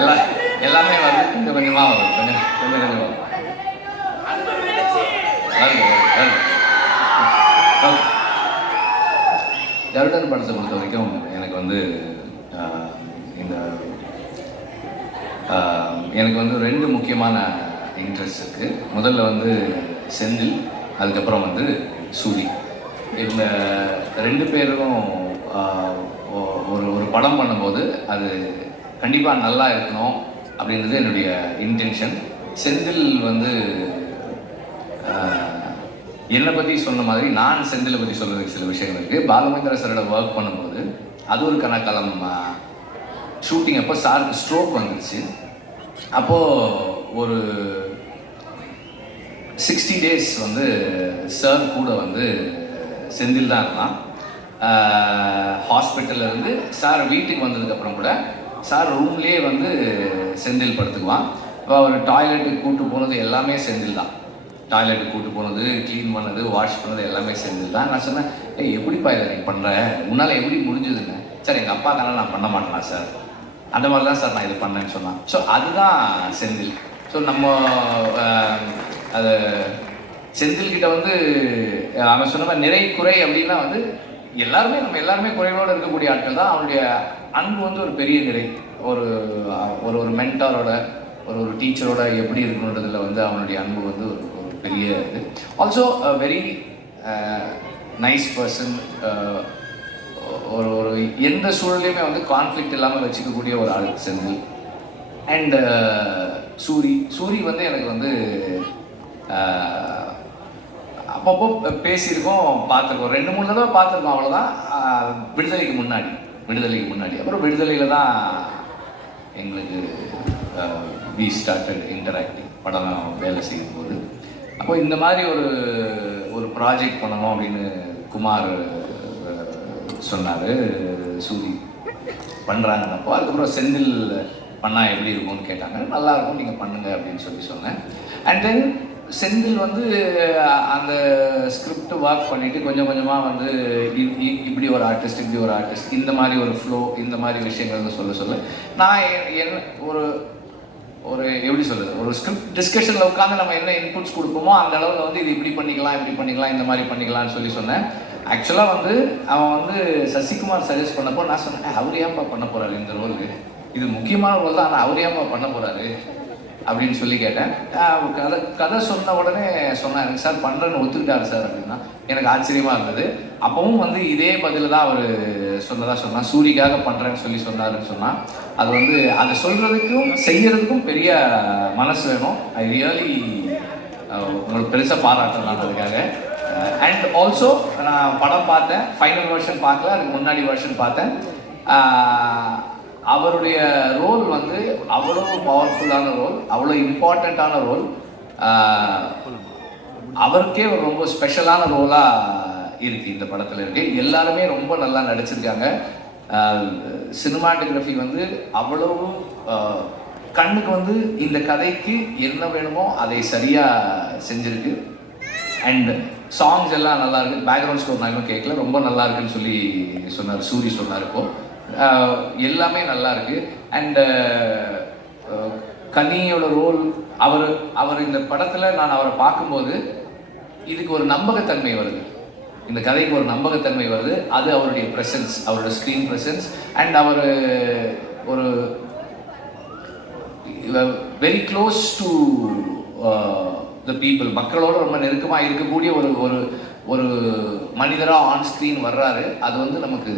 எல்லாம் எல்லாமே வந்து கொஞ்சம் கொஞ்சமாக வரும், கொஞ்சம் கொஞ்சம் கொஞ்சமாக வரும். கருடன் படத்தை பொறுத்த வரைக்கும் எனக்கு வந்து இந்த எனக்கு வந்து ரெண்டு முக்கியமான இன்ட்ரெஸ்ட் இருக்குது. முதல்ல வந்து செந்தில், அதுக்கப்புறம் வந்து சூரி. இவங்க ரெண்டு பேரும் ஒரு ஒரு படம் பண்ணும்போது அது கண்டிப்பாக நல்லா இருக்கணும் அப்படின்றது என்னுடைய இன்டென்ஷன். செந்தில் வந்து என்னை பற்றி சொன்ன மாதிரி நான் செந்திலை பற்றி சொல்கிறதுக்கு சில விஷயங்கள் இருக்குது. பாலுமேந்திர சாரோட ஒர்க் பண்ணும்போது அது ஒரு கணக்காலம் ஷூட்டிங் அப்போ சாருக்கு ஸ்ட்ரோக் வந்துருச்சு. அப்போது ஒரு 60 days வந்து சார் கூட வந்து செந்தில் தான் இருந்தான். ஹாஸ்பிட்டல்லேருந்து சார் வீட்டுக்கு வந்ததுக்கப்புறம் கூட சார் ரூம்லேயே வந்து செந்தில் படுத்துக்குவான். இப்போ அவர் டாய்லெட்டுக்கு கூப்பிட்டு போனது எல்லாமே செந்தில் தான். டாய்லெட்டுக்கு கூப்பிட்டு போனது, க்ளீன் பண்ணது, வாஷ் பண்ணது எல்லாமே செந்தில் தான். நான் சொன்னேன், எப்படிப்பா இதை நீ பண்ணுற, உன்னால் எப்படி முடிஞ்சதுன்னு. சார் எங்கள் அப்பா தானே, நான் பண்ண மாட்டேனா சார், அந்த மாதிரி தான் சார் நான் இது பண்ணேன்னு சொன்னான். ஸோ அதுதான் செந்தில். ஸோ நம்ம அது செந்தில்கிட்ட வந்து அவன் சொன்ன மாதிரி நிறை குறை அப்படின்னா வந்து நம்ம எல்லாருமே குறைவோடு இருக்கக்கூடிய ஆட்கள் தான். அவனுடைய அன்பு வந்து ஒரு பெரிய நிறை. ஒரு ஒரு மென்டாரோட ஒரு டீச்சரோட எப்படி இருக்கணுன்றதுல வந்து அவனுடைய அன்பு வந்து ஒரு பெரிய இது. Also very nice person. ஒரு எந்த சூழலையுமே வந்து கான்ஃப்ளிக்ட் இல்லாமல் வச்சுக்கக்கூடிய ஒரு ஆள் செந்தில். அண்ட் சூரி வந்து எனக்கு வந்து அப்பப்போ பேசியிருக்கோம், பார்த்துருக்கோம், 2-3 தடவை பார்த்துருக்கோம், அவ்வளோதான். விடுதலைக்கு முன்னாடி அப்புறம் விடுதலையில் தான் எங்களுக்கு வி ஸ்டார்டட் இன்டராக்டிங், படம் வேலை செய்யும்போது. அப்போ இந்த மாதிரி ஒரு ப்ராஜெக்ட் பண்ணணும் அப்படின்னு குமார் சொன்னார். சூரி பண்ணுறாங்கன்னப்போ அதுக்கப்புறம் செந்தில் பண்ணால் எப்படி இருக்கும்னு கேட்டாங்க. நல்லாயிருக்கும், நீங்கள் பண்ணுங்க அப்படின்னு சொன்னேன். அண்ட் தென் செந்தில் வந்து அந்த ஸ்கிரிப்ட் ஒர்க் பண்ணிவிட்டு கொஞ்சம் கொஞ்சமாக வந்து இப்படி ஒரு ஆர்டிஸ்ட் இந்த மாதிரி ஒரு ஃப்ளோ, இந்த மாதிரி விஷயங்கள்னு சொல்ல நான் ஒரு எப்படி சொல்கிறது, ஒரு ஸ்கிரிப்ட் டிஸ்கஷனில் உட்காந்து நம்ம என்ன இன்புட்ஸ் கொடுப்போமோ அந்த அளவில் வந்து இது இப்படி பண்ணிக்கலாம் இந்த மாதிரி பண்ணிக்கலாம்னு சொன்னேன். ஆக்சுவலாக வந்து அவன் வந்து சசிகுமார் சஜஸ்ட் பண்ணப்போ நான் சொன்னேன், அவர் ஏன்பா பண்ண போகிறாரு இந்த ரோலுக்கு, இது முக்கியமான ரோல் தான், ஆனால் அவர் ஏன்பா பண்ண போகிறாரு அப்படின்னு சொல்லி கேட்டேன். கதை சொன்ன உடனே சொன்னார், சார் பண்ணுறேன்னு ஒத்துக்கிட்டாரு சார் அப்படின்னா. எனக்கு ஆச்சரியமாக இருந்தது. அப்பவும் வந்து இதே பதில் தான் அவர் சொன்னார், சூரிக்காக பண்ணுறேன்னு சொன்னாருன்னு சொன்னால் அது வந்து அதை சொல்கிறதுக்கும் செய்கிறதுக்கும் பெரிய மனசு வேணும். ஐ ரியலி உங்களுக்கு பெருசாக பாராட்டலாம் அதுக்காக. அண்ட் ஆல்சோ நான் படம் பார்த்தேன், ஃபைனல் வெர்ஷன் பார்க்கல, அதுக்கு முன்னாடி வெர்ஷன் பார்த்தேன். அவருடைய ரோல் வந்து அவ்வளோ பவர்ஃபுல்லான ரோல், அவ்வளோ இம்பார்ட்டண்ட்டான ரோல், அவருக்கே ஒரு ரொம்ப ஸ்பெஷலான ரோலாக இருக்குது இந்த படத்தில் இருக்குது. எல்லாருமே ரொம்ப நல்லா நடிச்சிருக்காங்க. சினிமாட்டோகிராஃபி வந்து அவ்வளோ கண்ணுக்கு வந்து இந்த கதைக்கு என்ன வேணுமோ அதை சரியாக செஞ்சுருக்கு. அண்ட் சாங்ஸ் எல்லாம் நல்லா இருக்குது. பேக்ரவுண்ட் ஸ்கோர் நான் இன்னும் கேட்கல, ரொம்ப நல்லா இருக்குன்னு சொன்னார் சூரி சொன்னார். இப்போது எல்லாமே நல்லா இருக்கு. அண்ட் கனியோட ரோல், அவர் இந்த படத்தில் நான் அவரை பார்க்கும்போது இதுக்கு ஒரு நம்பகத்தன்மை வருது, இந்த கதைக்கு ஒரு நம்பகத்தன்மை வருது. அது அவருடைய ப்ரெசன்ஸ், அவரோட ஸ்க்ரீன் ப்ரெசன்ஸ். அண்ட் அவர் ஒரு very close to the people, மக்களோட ரொம்ப நெருக்கமாக இருக்கக்கூடிய ஒரு மனிதராக ஆன் ஸ்க்ரீன் வர்றாரு. அது வந்து நமக்கு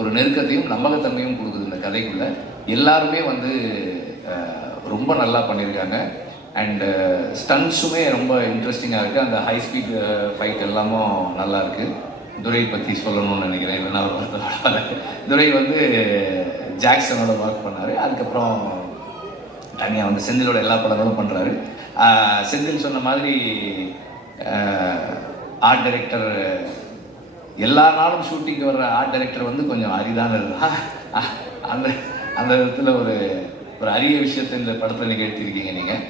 ஒரு நெருக்கத்தையும் நம்பகத்தன்மையும் கொடுக்குது இந்த கதைக்குள்ளே. எல்லாருமே வந்து ரொம்ப நல்லா பண்ணியிருக்காங்க. அண்டு ஸ்டன்ஸுமே ரொம்ப இன்ட்ரெஸ்டிங்காக இருக்குது. அந்த ஹை ஸ்பீட் ஃபைட் எல்லாமும் நல்லா இருக்குது. துரை பற்றி சொல்லணும்னு நினைக்கிறேன், இல்லைன்னா அவர் வருத்தப்படாது. துரை வந்து ஜாக்சனோட ஒர்க் பண்ணார். அதுக்கப்புறம் தனியாக வந்து செந்திலோட எல்லா படங்களும் பண்ணுறாரு. செந்தில் சொன்ன மாதிரி ஆர்ட் டைரக்டர், எல்லா நாளும் ஷூட்டிங்கு வர்ற ஆர்ட் டைரக்டர் வந்து கொஞ்சம் அரிதானது தான். அந்த விதத்தில் ஒரு அரிய விஷயத்தை இந்த படத்தில் நிகழ்த்தியிருக்கீங்க நீங்கள்.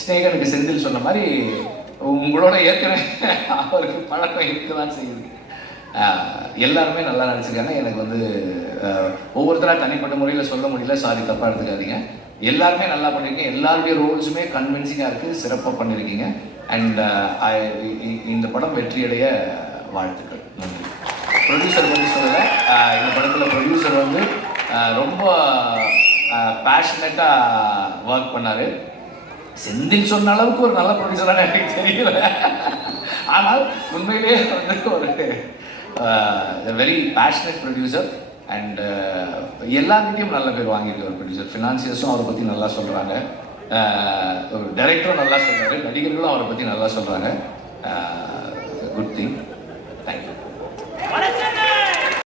ஸ்நேகனுக்கு செந்தில் சொன்ன மாதிரி உங்களோட ஏற்கனவே அவருக்கு பழக்கம் இருக்க தான் செய்யுது. எல்லாருமே நல்லா நடிச்சிருக்காங்க. எனக்கு வந்து ஒவ்வொருத்தராக தனிப்பட்ட முறையில் சொல்ல முடியல, சாரி தப்பாக எடுத்துக்காதீங்க. எல்லாருமே நல்லா பண்ணியிருக்கீங்க, எல்லாருடைய ரோல்ஸுமே கன்வின்சிங்காக இருக்குது, சிறப்பாக பண்ணியிருக்கீங்க. அண்ட் இந்த படம் வெற்றியடைய வாழ்த்துக்கள். நன்றி. ப்ரொடியூசர் பற்றி சொல்லலை, இந்த படத்தில் ப்ரொடியூசர் வந்து ரொம்ப பேஷனட்டாக ஒர்க் பண்ணார். செந்தில் சொன்ன அளவுக்கு ஒரு நல்ல ப்ரொடியூசரான எனக்கு தெரியல. ஆனால் உண்மையிலேயே வந்து ஒரு வெரி பேஷனட் ப்ரொடியூசர். அண்ட் எல்லாருக்கிட்டையும் நல்ல பேர் வாங்கியிருக்க ஒரு ப்ரொடியூசர். ஃபினான்சியர்ஸும் அவரை பற்றி நல்லா சொல்கிறாங்க, டைரக்டரும் நல்லா சொல்கிறாரு, நடிகர்களும் அவரை பற்றி நல்லா சொல்கிறாங்க. Good thing.